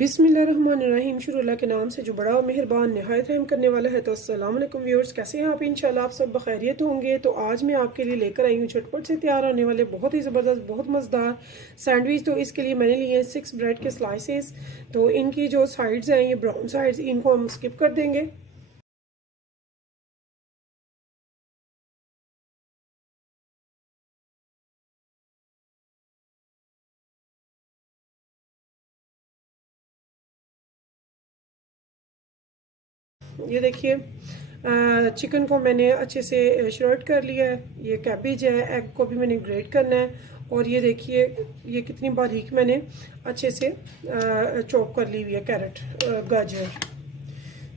बिस्मिल्लाहिर्रहमानिर्रहीम। शुरू अल्लाह के नाम से जो बड़ा और मेहरबान नहायत रहम करने वाला है। तो अस्सलाम वालेकुम व्यूअर्स, कैसे हैं आप? इंशाल्लाह आप सब बखैरियत होंगे। तो आज मैं आपके लिए लेकर आई हूँ झटपट से तैयार होने वाले बहुत ही ज़बरदस्त, बहुत मज़ेदार सैंडविच। तो इसके लिए मैंने लिए हैं 6 ब्रेड के स्लाइसेस। तो इनकी जो साइड्स हैं, ये ब्राउन साइड्स, इनको हम स्किप कर देंगे। ये देखिए, चिकन को मैंने अच्छे से श्रर्ट कर लिया है। ये कैबेज है, एग को भी मैंने ग्रेट करना है। और ये देखिए, ये कितनी बारीक मैंने अच्छे से चॉप कर ली हुई है कैरेट, गाजर।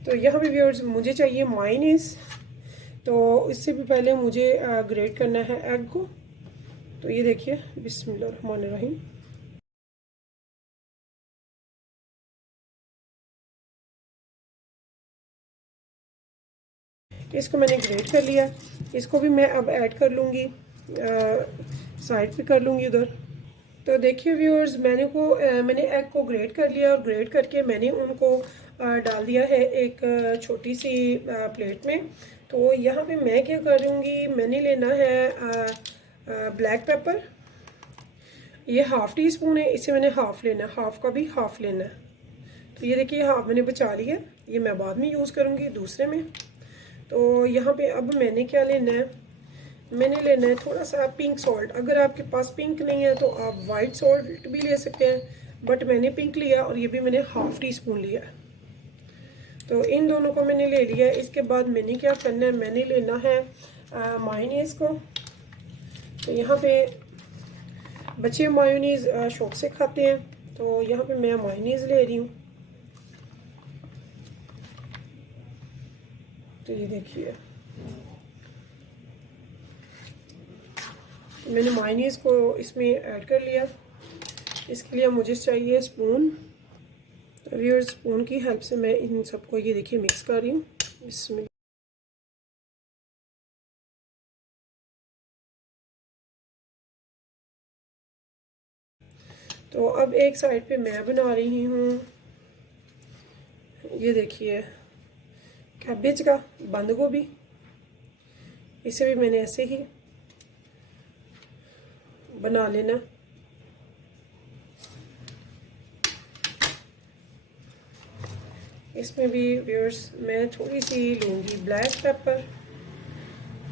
तो यहाँ पे व्यूअर्स मुझे चाहिए मायोनीज। तो इससे भी पहले मुझे ग्रेट करना है एग को। तो ये देखिए, बिस्मिल्लाहिर्रहमानिर्रहीम। इसको मैंने ग्रेट कर लिया। इसको भी मैं अब ऐड कर लूँगी, साइड पे कर लूँगी उधर। तो देखिए व्यूअर्स, मैंने एग को ग्रेट कर लिया और ग्रेट करके मैंने उनको डाल दिया है एक छोटी सी प्लेट में। तो यहाँ पे मैं क्या करूँगी, मैंने लेना है ब्लैक पेपर। ये हाफ़ टी स्पून है, इसे मैंने हाफ़ लेना है, हाफ़ का भी हाफ़ लेना है। तो ये देखिए, हाफ़ मैंने बचा लिया। ये मैं बाद में यूज़ करूँगी दूसरे में। तो यहाँ पे अब मैंने क्या लेना है, मैंने लेना है थोड़ा सा पिंक सॉल्ट। अगर आपके पास पिंक नहीं है तो आप वाइट सॉल्ट भी ले सकते हैं, बट मैंने पिंक लिया और ये भी मैंने हाफ़ टी स्पून लिया। तो इन दोनों को मैंने ले लिया। इसके बाद मैंने क्या करना है, मैंने लेना है मायोनीज़ को। तो यहाँ पे बच्चे मायोनीज़ शौक से खाते हैं, तो यहाँ पे मैं मायोनीज़ ले रही हूँ। तो ये देखिए, मैंने मायोनीज़ को इसमें ऐड कर लिया। इसके लिए मुझे चाहिए स्पून। तो व्यूअर्स, स्पून की हेल्प से मैं इन सबको ये देखिए मिक्स कर रही हूँ। इसमें तो अब एक साइड पे मैं बना रही हूँ, ये देखिए, कैबेज का बंद गोभी। इसे भी मैंने ऐसे ही बना लेना। इसमें भी व्यूअर्स मैं थोड़ी सी लूँगी ब्लैक पेपर।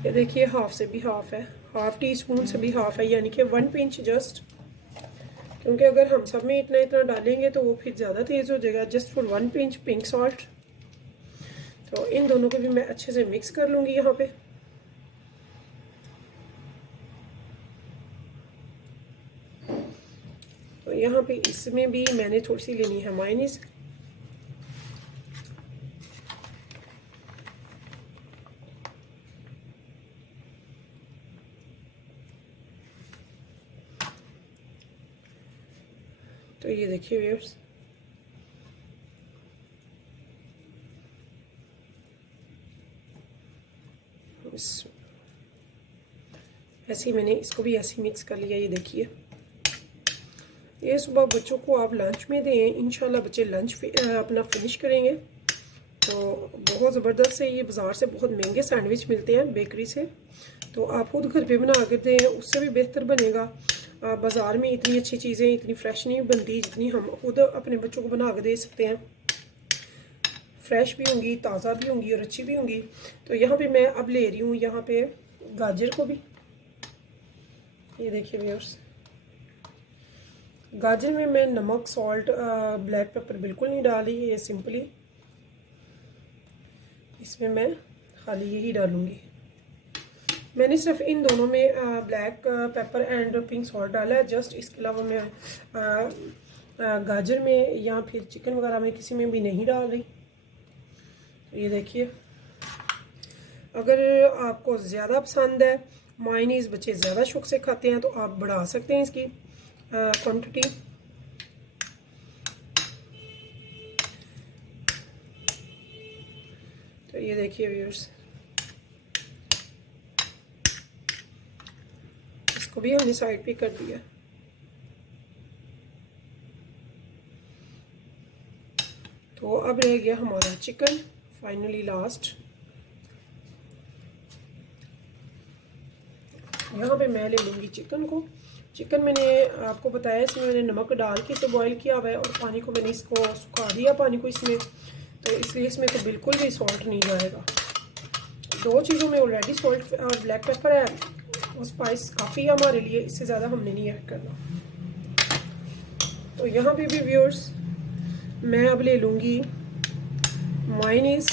ये देखिए, हाफ से भी हाफ है, हाफ टी स्पून से भी हाफ है, यानी कि 1 पिंच जस्ट। क्योंकि अगर हम सब में इतना इतना डालेंगे तो वो फिर ज़्यादा तेज़ हो जाएगा। Just for 1 pinch pink salt. तो इन दोनों को भी मैं अच्छे से मिक्स कर लूँगी यहाँ पे। तो यहाँ पे इसमें भी मैंने थोड़ी सी लेनी है मायोनीज़। तो ये देखिए व्यूअर्स, ऐसे ही मैंने इसको भी ऐसे ही मिक्स कर लिया। ये देखिए, ये सुबह बच्चों को आप लंच में दें, इंशाल्लाह बच्चे लंच अपना फिनिश करेंगे। तो बहुत ज़बरदस्त है। ये बाज़ार से बहुत महंगे सैंडविच मिलते हैं बेकरी से, तो आप खुद घर पे बना कर दें, उससे भी बेहतर बनेगा। बाज़ार में इतनी अच्छी चीज़ें इतनी फ्रेश नहीं बनती जितनी हम खुद अपने बच्चों को बना कर दे सकते हैं। फ्रेश भी होंगी, ताज़ा भी होंगी और अच्छी भी होंगी। तो यहाँ पे मैं अब ले रही हूँ यहाँ पे गाजर को भी। ये देखिए व्यूअर्स, गाजर में मैं नमक, सॉल्ट, ब्लैक पेपर बिल्कुल नहीं डाल रही। ये सिंपली इसमें मैं खाली यही डालूँगी। मैंने सिर्फ इन दोनों में black pepper and pink salt डाला है जस्ट। इसके अलावा मैं गाजर में या फिर चिकन वगैरह में किसी में भी नहीं डाल रही। तो ये देखिए, अगर आपको ज़्यादा पसंद है मायोनीज़, बच्चे ज़्यादा शौक से खाते हैं, तो आप बढ़ा सकते हैं इसकी क्वांटिटी। तो ये देखिए व्यूअर्स, इसको भी हमने साइड पे कर दिया। तो अब रह गया हमारा चिकन, फाइनली लास्ट। यहाँ पे मैं ले लूँगी चिकन को। चिकन मैंने आपको बताया इसमें मैंने नमक डाल के इसे बॉईल किया हुआ है और पानी को मैंने इसको सुखा दिया पानी को इसमें, तो इसलिए इसमें तो बिल्कुल भी सॉल्ट नहीं जाएगा। 2 चीज़ों में ऑलरेडी सॉल्ट और ब्लैक पेपर है, और स्पाइस काफ़ी है हमारे लिए, इससे ज़्यादा हमने नहीं ऐड करना। तो यहाँ पे भी व्यूअर्स मैं अब ले लूँगी मायोनीज़।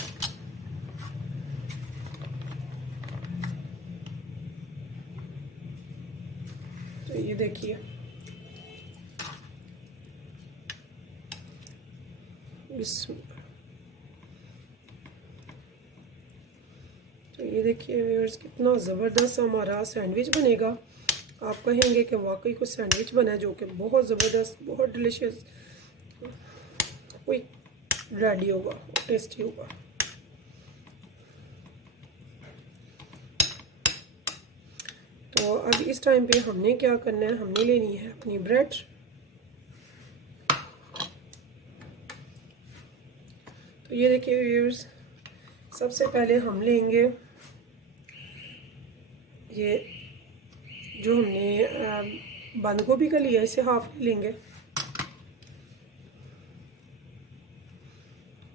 तो ये देखिए तो ये देखिए व्यूअर्स कितना ज़बरदस्त हमारा सैंडविच बनेगा। आप कहेंगे कि वाकई कुछ सैंडविच बना है जो कि बहुत ज़बरदस्त, बहुत डिलीशियस, कोई रेडी होगा, टेस्टी होगा। तो अब इस टाइम पे हमने क्या करना है, हमने लेनी है अपनी ब्रेड। तो ये देखिए व्यूअर्स, सबसे पहले हम लेंगे ये जो हमने बंद गोभी का लिया, इसे हाफ लेंगे,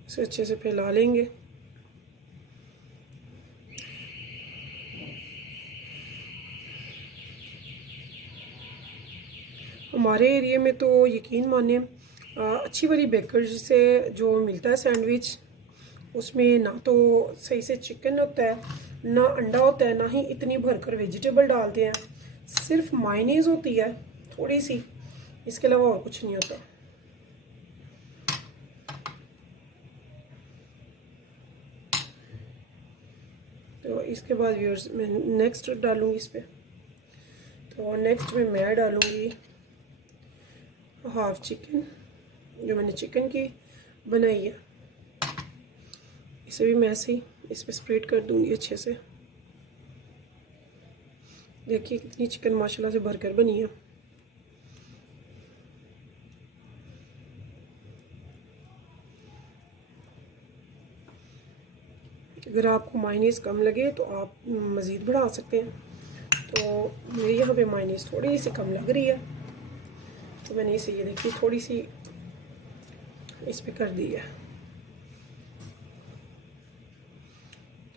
इसे अच्छे से फैला लेंगे। हमारे एरिया में तो यकीन माने अच्छी वाली बेकर से जो मिलता है सैंडविच, उसमें ना तो सही से चिकन होता है, ना अंडा होता है, ना ही इतनी भरकर वेजिटेबल डालते हैं, सिर्फ मायोनीज़ होती है थोड़ी सी, इसके अलावा और कुछ नहीं होता। तो इसके बाद व्यूअर्स मैं नेक्स्ट डालूँगी इस पर। तो नेक्स्ट में मैं डालूँगी हाफ चिकन, जो मैंने चिकन की बनाई है, इसे भी मैं ऐसे ही इस पर स्प्रेड कर दूँगी अच्छे से। देखिए कितनी चिकन माशाल्लाह से भरकर बनी है। अगर आपको मायोनीज़ कम लगे तो आप मज़ीद बढ़ा सकते हैं। तो मेरे यहाँ पे मायोनीज़ थोड़ी सी कम लग रही है, तो मैंने इसे ये देखिए थोड़ी सी इस पे कर दी है।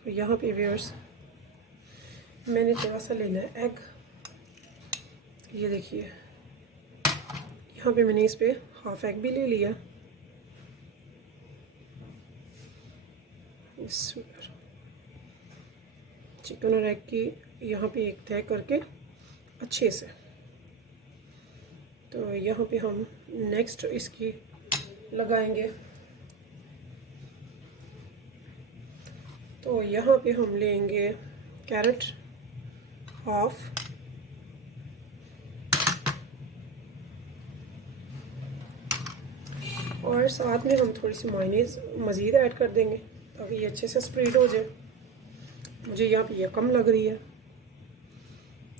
तो यहाँ पे व्यूअर्स मैंने थोड़ा सा लेना है एग। ये देखिए यहाँ पे मैंने इस पे हाफ एग भी ले लिया। चिकन और एग की यहाँ पे एक तय करके अच्छे से। तो यहाँ पे हम नेक्स्ट इसकी लगाएंगे। तो यहाँ पे हम लेंगे कैरेट हाफ, और साथ में हम थोड़ी सी मायोनीज़ मज़ीद ऐड कर देंगे ताकि ये अच्छे से स्प्रेड हो जाए। मुझे यहाँ पे ये कम लग रही है,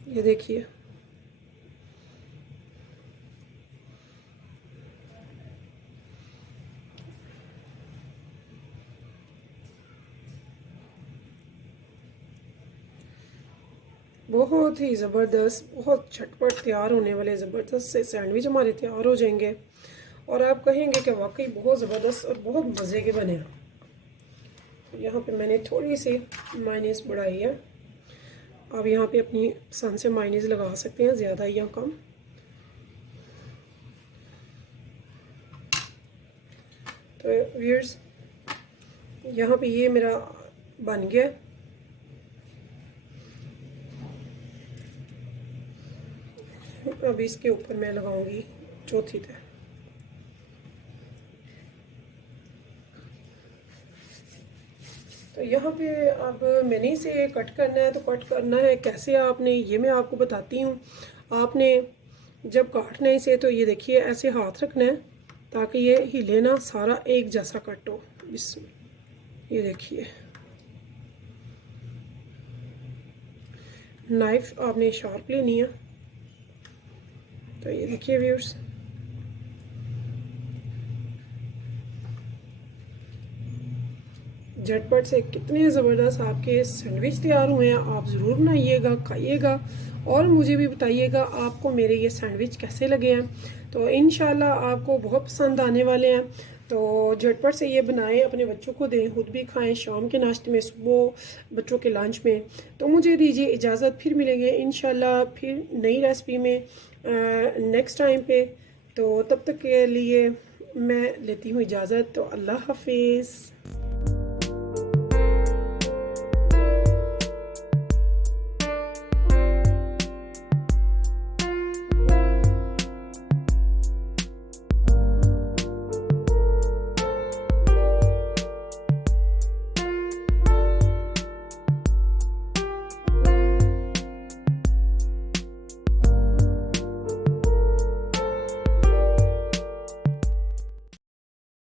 ये देखिए। बहुत ही ज़बरदस्त, बहुत झटपट तैयार होने वाले ज़बरदस्त से सैंडविच हमारे तैयार हो जाएंगे, और आप कहेंगे कि वाकई बहुत ज़बरदस्त और बहुत मज़े के बने हैं। यहाँ पे मैंने थोड़ी सी मायोनीज़ बढ़ाई है। आप यहाँ पे अपनी पसंद से मायोनीज़ लगा सकते हैं, ज़्यादा या कम। तो व्यूअर्स यहाँ पे ये मेरा बन गया। अब इसके ऊपर मैं लगाऊंगी चौथी तय। तो यहाँ पे अब मैंने इसे कट करना है। तो कट करना है कैसे आपने, ये मैं आपको बताती हूँ। आपने जब काटना है इसे, तो ये देखिए ऐसे हाथ रखना है ताकि ये हिले ना, सारा एक जैसा कट हो। इसमें ये देखिए नाइफ आपने शार्प लेनी है तो ये देखिए व्यूअर्स, झटपट से कितने ज़बरदस्त आपके सैंडविच तैयार हुए हैं। आप ज़रूर बनाइएगा, खाइएगा और मुझे भी बताइएगा आपको मेरे ये सैंडविच कैसे लगे हैं। तो इंशाल्लाह आपको बहुत पसंद आने वाले हैं। तो झटपट से ये बनाएं, अपने बच्चों को दें, खुद भी खाएं, शाम के नाश्ते में, सुबह बच्चों के लंच में। तो मुझे दीजिए इजाज़त, फिर मिलेंगे इंशाल्लाह फिर नई रेसिपी में नेक्स्ट टाइम पे। तो तब तक के लिए मैं लेती हूँ इजाज़त। तो अल्लाह हाफिज़।